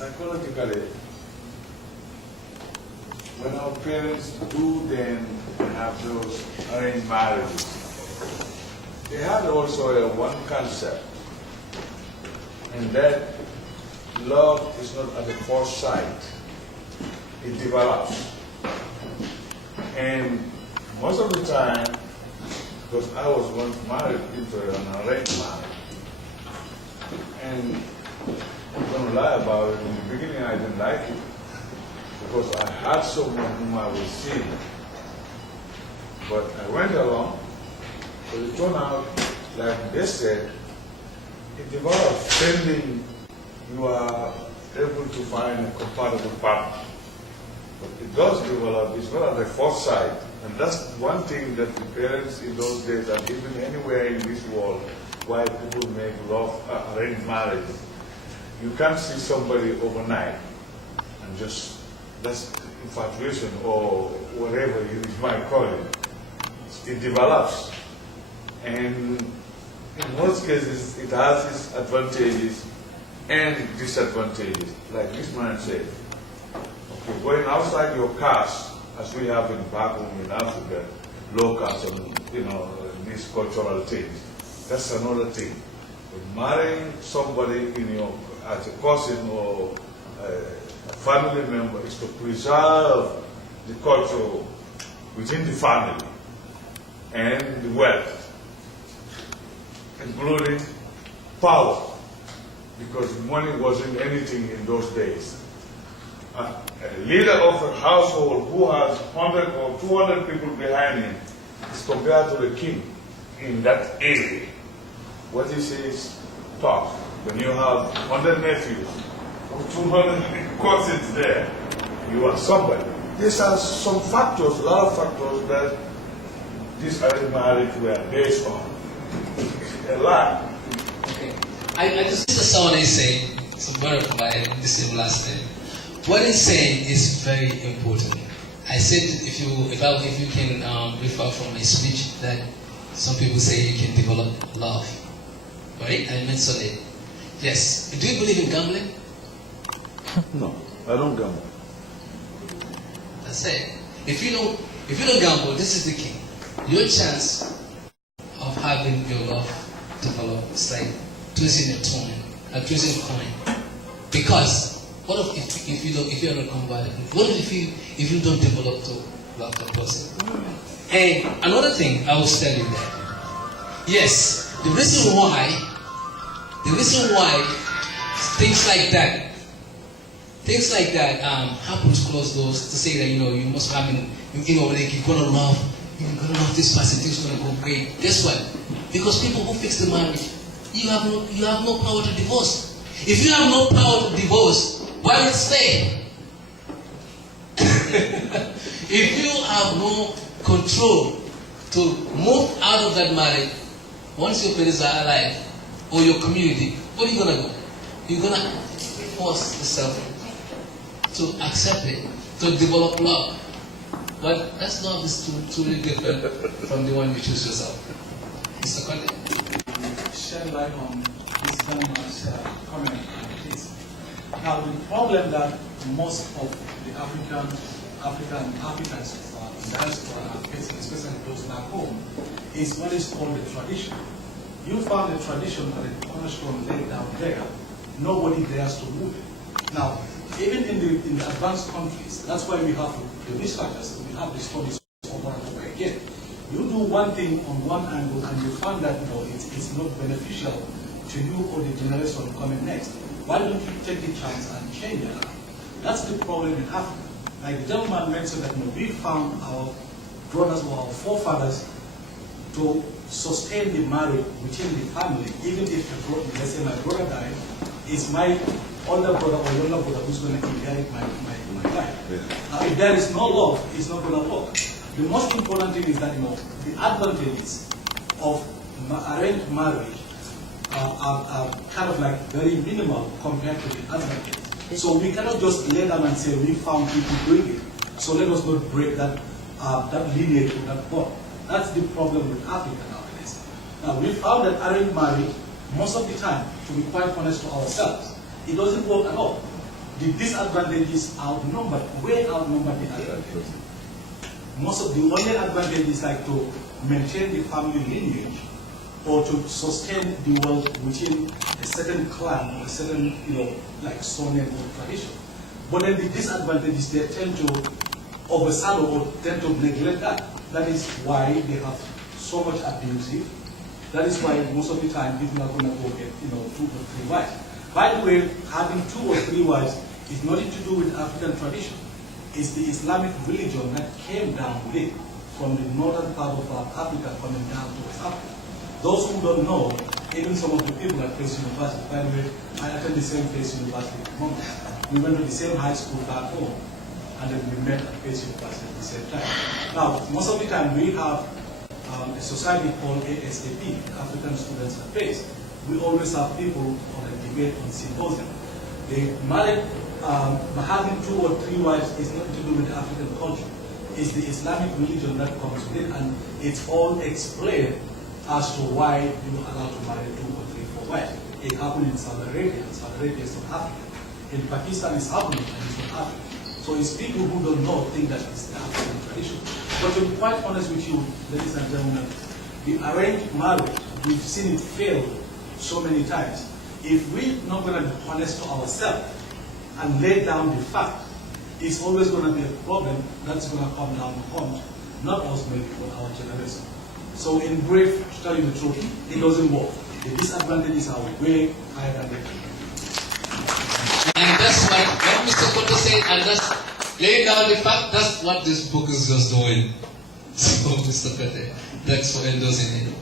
psychologically, when our parents do then have those arranged marriages, they had also one concept, and that love is not at the first sight, it develops. And most of the time, because I was once married into an arranged marriage, and I'm going to lie about it, in the beginning I didn't like it, because I had someone whom I was seeing. But I went along, but it turned out, like they said, it develops pending you are able to find a compatible partner. But it does develop, it's not at the first sight. And that's one thing that the parents in those days, and even anywhere in this world, why people make love, arranged marriages. You can't see somebody overnight and just, that's infatuation or whatever you might call it. It develops. And in most cases, it has its advantages and disadvantages. Like this man said, okay, going outside your caste, as we have in back home in Africa, low caste and these cultural things, that's another thing. But marrying somebody as a cousin or a family member is to preserve the culture within the family and the wealth, including power, because money wasn't anything in those days. A leader of a household who has 100 or 200 people behind him is compared to the king in that area. What he says, talk. When you have 100 nephews or 200 cousins there, you are somebody. These are some factors, a lot of factors that these arranged marriage were based on. A lot. Okay. I just heard someone is saying, so brother provided the same last name. What he's saying is very important. I said if you can refer from my speech that some people say you can develop love. Right? I mentioned it. Yes. Do you believe in gambling? No, I don't gamble. That's it. If you don't gamble, this is the key. Your chance of having your love develop is like twisting a coin. Because what if you're not compatible? What if you don't develop to love the person? And another thing I was telling you that yes, the reason why things like that happens close doors to say that you must have like you're gonna love this person, things gonna go great. Guess what? Because people who fix the marriage, you have no power to divorce. If you have no power to divorce, why not stay? If you have no control to move out of that marriage, once your parents are alive, or your community, what are you gonna do? You're gonna force yourself to accept it, to develop love. But that love is totally different from the one you choose yourself. Mr. Conde? Shed light on this gentleman's comment, please. Now, the problem that most of the Africans in diaspora are facing, especially those back home, is what is called the tradition. You found the tradition that the cornerstone laid down there. Nobody dares to move it. Now, even in the advanced countries, that's why we have the researchers, we have the studies over and over again. You do one thing on one angle and you find that it's not beneficial to you or the generation coming next. Why don't you take the chance and change it? That's the problem in Africa. Like the gentleman mentioned that we found our brothers or our forefathers to sustain the marriage within the family, even if let's say my brother died, it's my older brother or younger brother who's going to inherit my life. Yeah. Now, if there is no love, it's not going to work. The most important thing is that the advantages of arranged marriage are kind of like very minimal compared to the advantages. So we cannot just lay down and say we found people doing it. So let us not break that lineage or that bond. That's the problem with Africa nowadays. Now we found that arranged marriage, most of the time, to be quite honest to ourselves, it doesn't work at all. the disadvantages outnumbered, way outnumbered the advantages. Most of the only advantage is like to maintain the family lineage or to sustain the wealth within a certain clan or a certain, like surname or tradition. But then the disadvantages, they tend to overshadow or tend to neglect that. That is why they have so much abusive. That is why most of the time people are going to go get, 2 or 3 wives. By the way, having 2 or 3 wives is nothing to do with African tradition. It's the Islamic religion that came down with it from the northern part of Africa coming down to West Africa. Those who don't know, even some of the people at Face University, by the way, I attended the same Face University in Mombasa. We went to the same high school back home, and then we met at Face University at the same time. Now, most of the time we have a society called ASAP, African Students at Face. We always have people on a debate on symposium. They married, but having 2 or 3 wives is nothing to do with the African culture. It's the Islamic religion that comes with it, and it's all explained as to why you are allowed to marry 2 or 3, 4 wives. It happened in Saudi Arabia, and Saudi Arabia is not Africa. In Pakistan, it's happening, and it's not Africa. So it's people who don't know think that it's the African tradition. But to be quite honest with you, ladies and gentlemen, the arranged marriage, we've seen it fail so many times. If we're not going to be honest to ourselves and lay down the fact, it's always going to be a problem that's going to come down the hunt, not us maybe, but our generation. So in brief, to tell you the truth, it doesn't work. The disadvantages are way higher than the And that's what Mr. Koto said, and that's laying down the fact, that's what this book is just doing. So, Mr. Koto, thanks for endorsing it.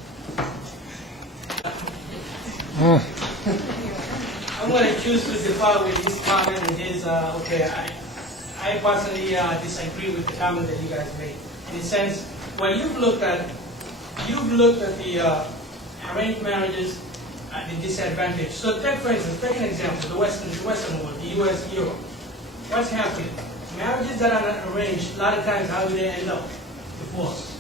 I'm going to choose to differ with his comment and his, I personally disagree with the comment that you guys made. In the sense, when you've looked at the arranged marriages and the disadvantage. So take, for instance, take an example, the Western world, the US, Europe. What's happening? Marriages that are not arranged, a lot of times, how do they end up? Divorce.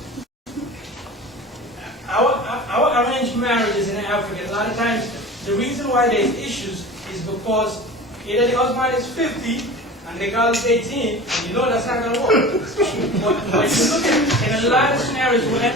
Our arranged marriages in Africa, a lot of times, the reason why there's issues is because either the husband is 50 and the girl is 18, and you know that's not going to work. But when you look at in a lot of scenarios where